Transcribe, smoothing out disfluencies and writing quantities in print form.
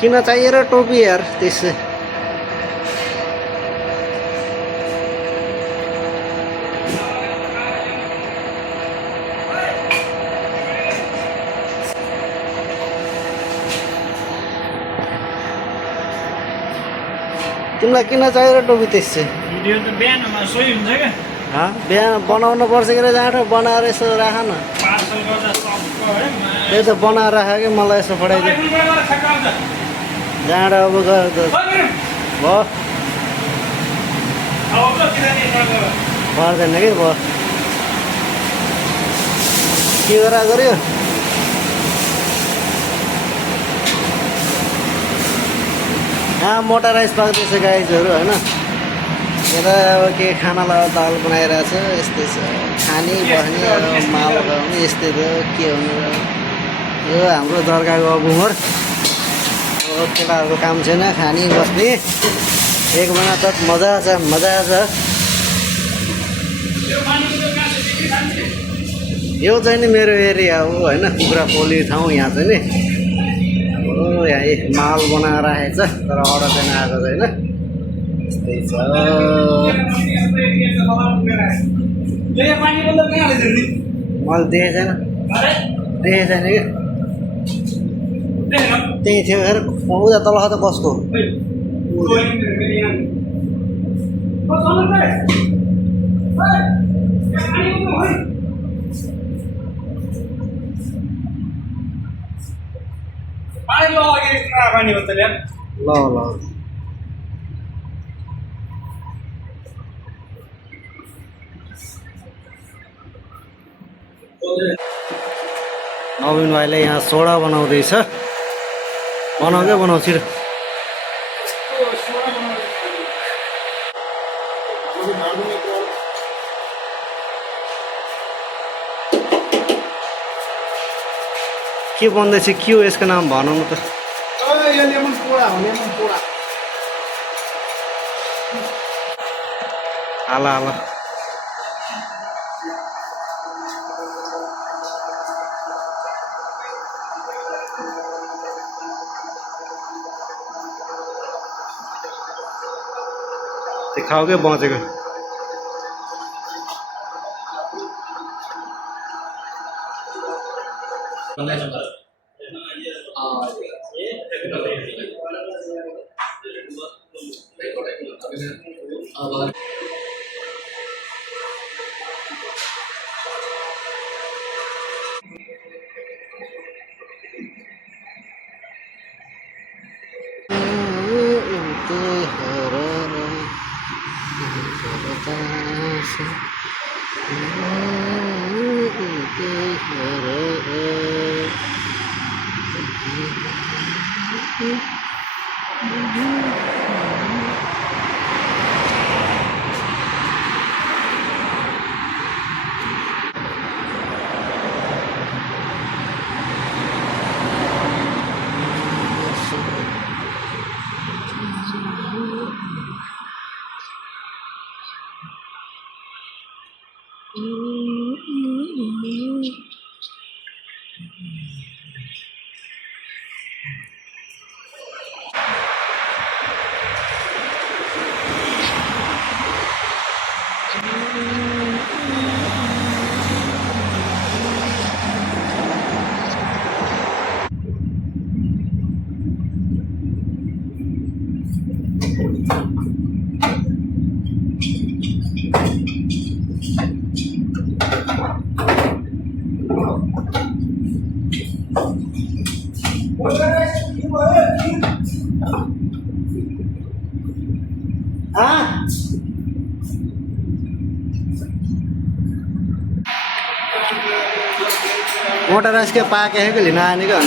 किन चाहियो र टोपी यार त्यसै तिमीलाई किन चाहियो र टोपी त्यसै भिडियो त बिहानमा सोही हुन्छ क्या बिहान बनाउनु पर्छ कि जाँडो बनाएर यसो राख न पार्सल गर्दा सबको है त्यही त बनाएर राख कि मलाई यसो पठाइदियो जाँडो अब भयो पर्दैन कि भयो के गऱ्यो यहाँ मोटा राइस पाक्दैछ गाइजहरू होइन यता अब के खाना लगाएर दाल बनाइरहेछ यस्तै छ खाने बस्ने अब माल लगाउने यस्तै त के हुनु र यो हाम्रो जर्गाको अबुमर अब केटाहरूको काम छैन खाने बस्ने एक महिना त मजा छ यो चाहिँ नि मेरो एरिया हो होइन पुरा पोली ठाउँ यहाँ चाहिँ नि हो यहाँ माल बनाएर राखेको छ तर अर्डर चाहिँ आएको छैन यस्तै छ मैले देखेको छैन कि त्यही थियो हेर उता तल त कसको ल नवीन भाइले यहाँ सोडा बनाउँदैछ बनाउँछ छिटो के बन्दैछ के हो यसको नाम भनौँ न त लेमन पोडा हो लेमन पोडा हाला त्यो खाऊ क्या बचेको मोटा राइस के पाके है कि लिन आने का